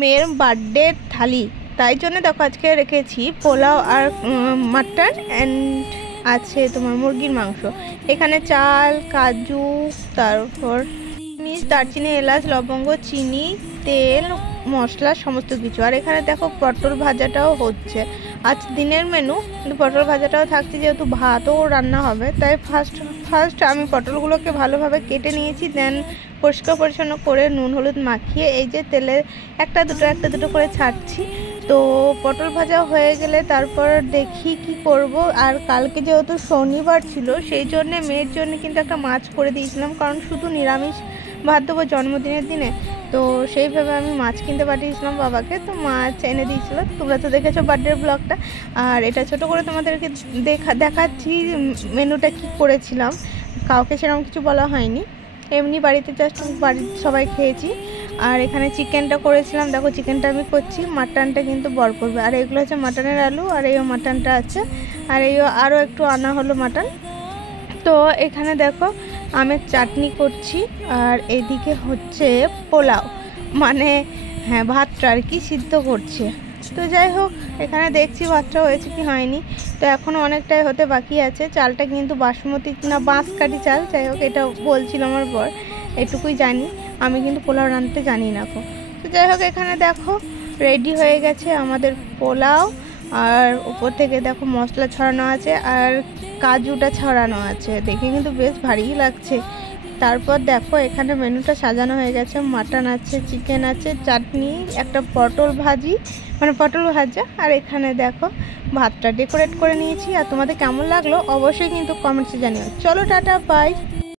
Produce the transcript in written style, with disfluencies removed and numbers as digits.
মেয়ের বার্থডে থালি, তাই জন্য দেখো আজকে রেখেছি পোলাও আর মাটন অ্যান্ড আছে তোমার মুরগির মাংস। এখানে চাল, কাজু, তারপর মিষ্টি, দারচিনি, এলাচ, লবঙ্গ, চিনি, তেল, মশলা সমস্ত কিছু। আর এখানে দেখো পটল ভাজাটাও হচ্ছে। আজ দিনের মেনু, কিন্তু পটল ভাজাটাও থাকছে, যেহেতু ভাতও রান্না হবে তাই ফার্স্ট আমি পটলগুলোকে ভালোভাবে কেটে নিয়েছি। দেন পরিষ্কার পরিচ্ছন্ন করে নুন হলুদ মাখিয়ে এই যে তেলে একটা দুটো করে ছাড়ছি। তো পটল ভাজা হয়ে গেলে তারপর দেখি কি করব। আর কালকে যেহেতু শনিবার ছিল সেই জন্যে মেয়ের জন্য কিন্তু একটা মাছ করে দিয়েছিলাম, কারণ শুধু নিরামিষ ভাত দেবো জন্মদিনের দিনে। তো সেইভাবে আমি মাছ কিনতে পাঠিয়েছিলাম বাবাকে, তো মাছ এনে দিয়েছিল। তোমরা তো দেখেছো বার্থডের ব্লগটা। আর এটা ছোট করে তোমাদেরকে দেখাচ্ছি মেনুটা কি করেছিলাম। কাউকে সেরকম কিছু বলা হয়নি, এমনি বাড়িতে জাস্ট বাড়ির সবাই খেয়েছি। আর এখানে চিকেনটা করেছিলাম, দেখো চিকেনটা আমি করছি, মাটনটা কিন্তু বর করবে। আর এগুলো হচ্ছে মাটনের আলু, আর এই মাটনটা আছে, আর এই আরও একটু আনা হলো মাটন। তো এখানে দেখো আমের চাটনি করছি, আর এদিকে হচ্ছে পোলাও, মানে হ্যাঁ ভাতটা আর কি সিদ্ধ করছে। তো যাই হোক, এখানে দেখছি ভাতটা হয়েছে কি হয়নি। তো এখনও অনেকটাই হতে বাকি আছে। চালটা কিন্তু বাসমতি না বাঁশকাঠি চাল, যাই হোক এটা বলছিল আমার বর, এটুকুই জানি, আমি কিন্তু পোলাও রাঁধতে জানি না। তো যাই হোক, এখানে দেখো রেডি হয়ে গেছে আমাদের পোলাও। আর উপর থেকে দেখো মশলা ছড়ানো আছে আর কাজুটা ছড়ানো আছে, দেখে কিন্তু বেশ ভারী লাগছে। তারপর দেখো এখানে মেনুটা সাজানো হয়ে গেছে, মাটন আছে, চিকেন আছে, চাটনি, একটা পটল ভাজি মানে পটল ভাজা, আর এখানে দেখো ভাতটা ডেকোরেট করে নিয়েছি। আর তোমাদের কেমন লাগলো অবশ্যই কিন্তু কমেন্টসে জানিও। চলো টাটা, বাই।